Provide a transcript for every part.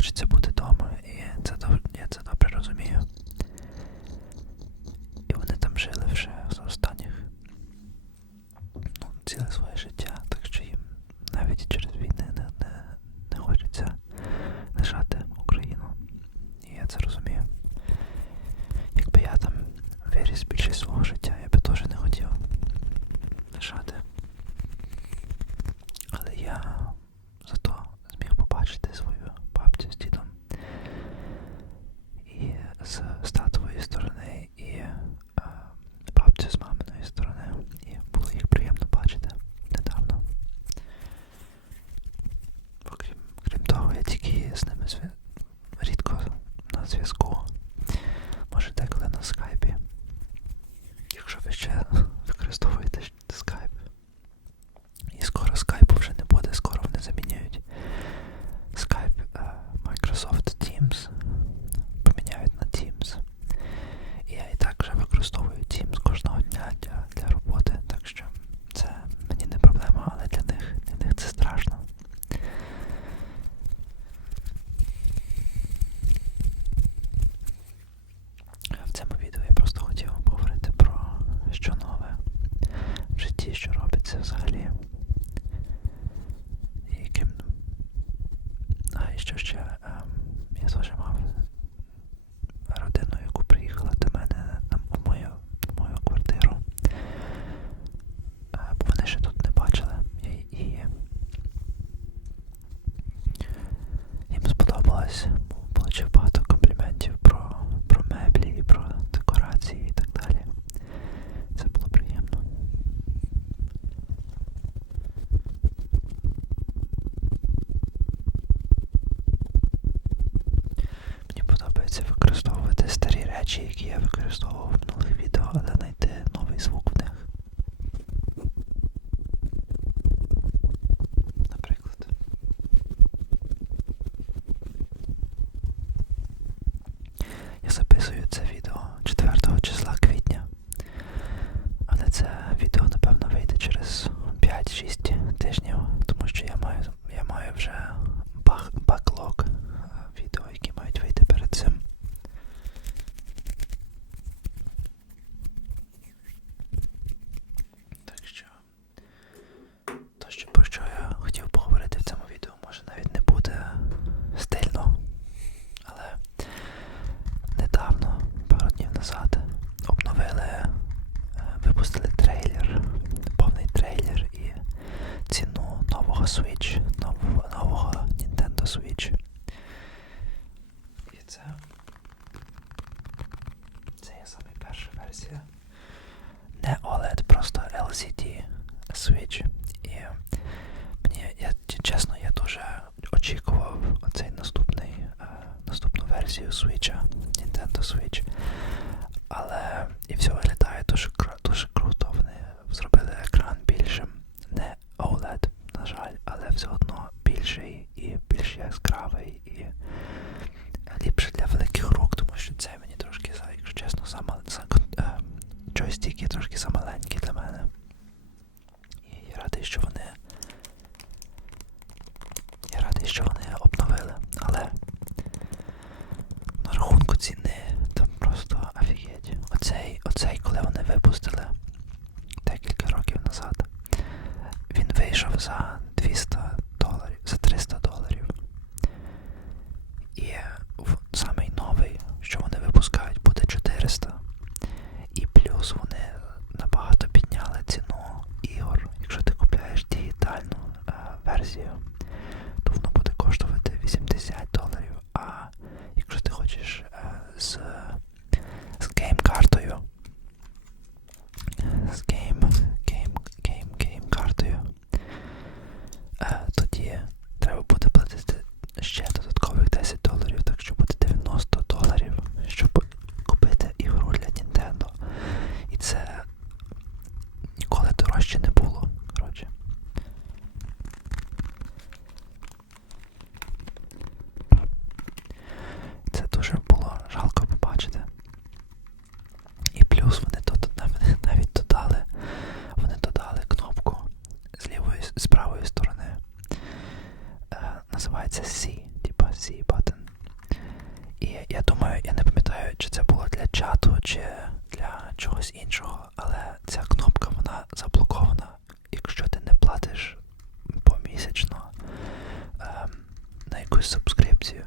хочеться бути вдома, і це games. речі, які я використовував в минулих відео, але знайти новий звук що вони обновили, але на рахунку ціни там просто офігеть. Оцей, оцей, коли вони випустили декілька років назад, він вийшов за 200 доларів, за 300 доларів. І самий новий, що вони випускають, буде 400. І плюс вони набагато підняли ціну ігор, якщо ти купляєш дігітальну е, версію. sir. чи для чогось іншого, але ця кнопка вона заблокована. Якщо ти не платиш помісячно е, на якусь субскрипцію,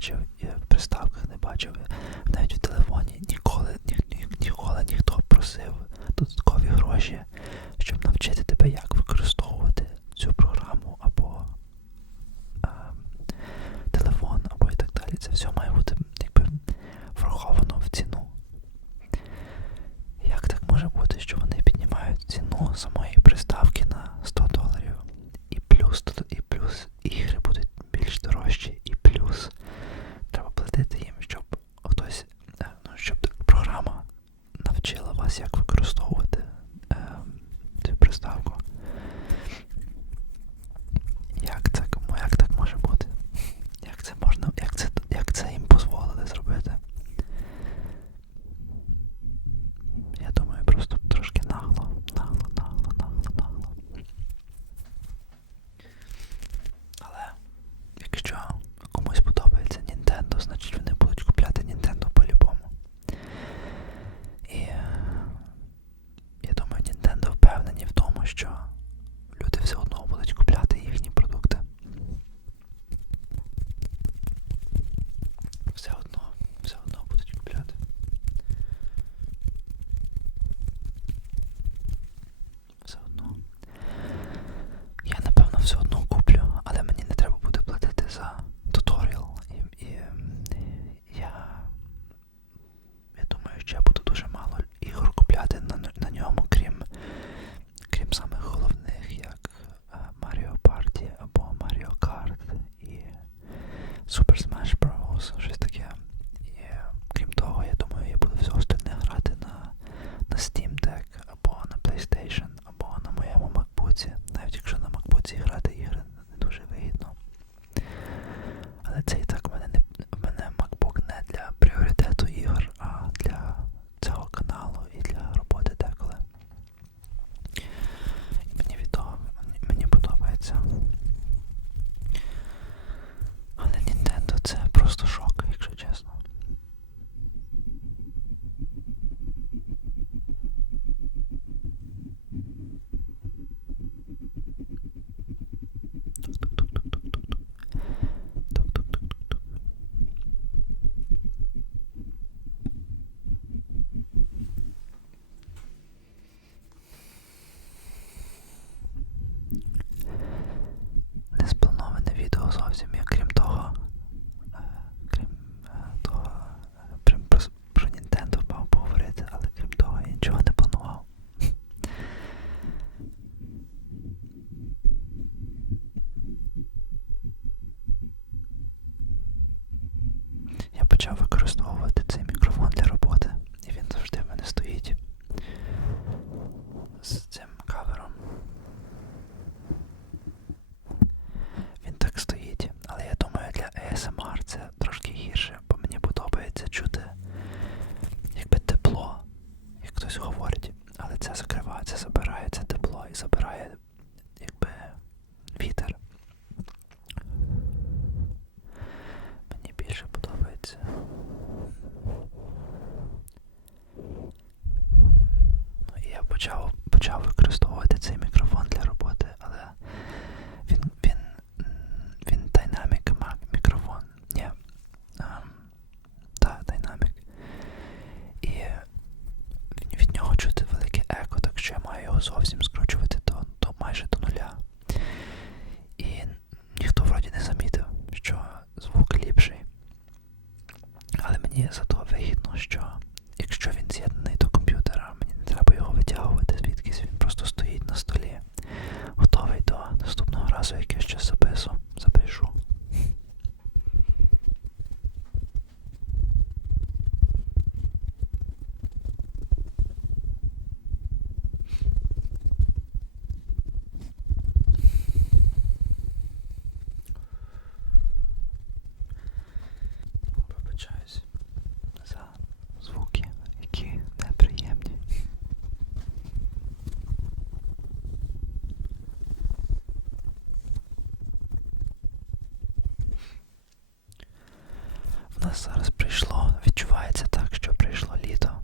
бачив, і в приставках не бачив, навіть в телефоні ніколи ні, ні, ніколи ніхто просив додаткові гроші. So. зараз прийшло, відчувається так, що прийшло літо.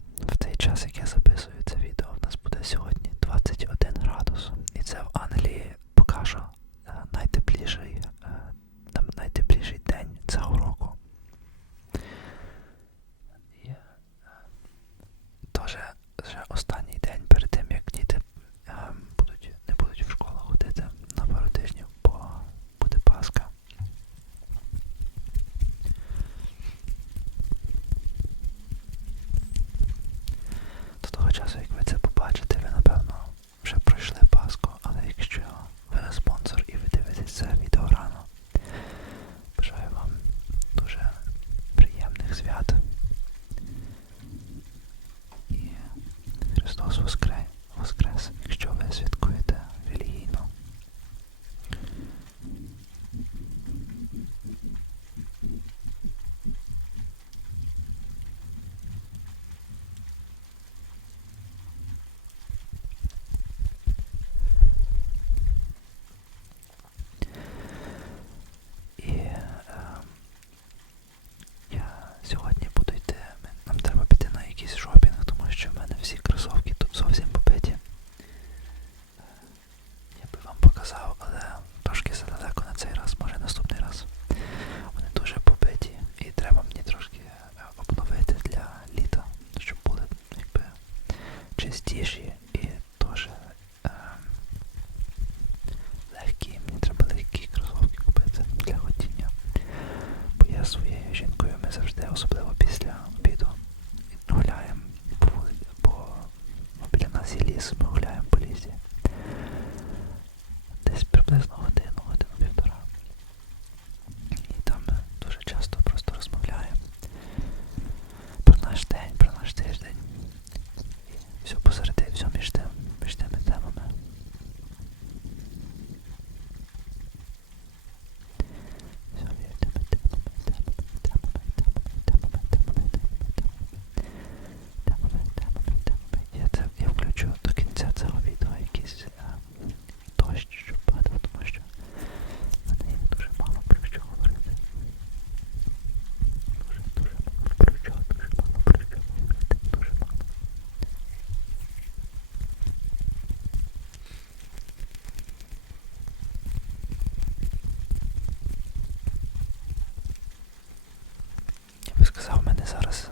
частіші.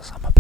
什么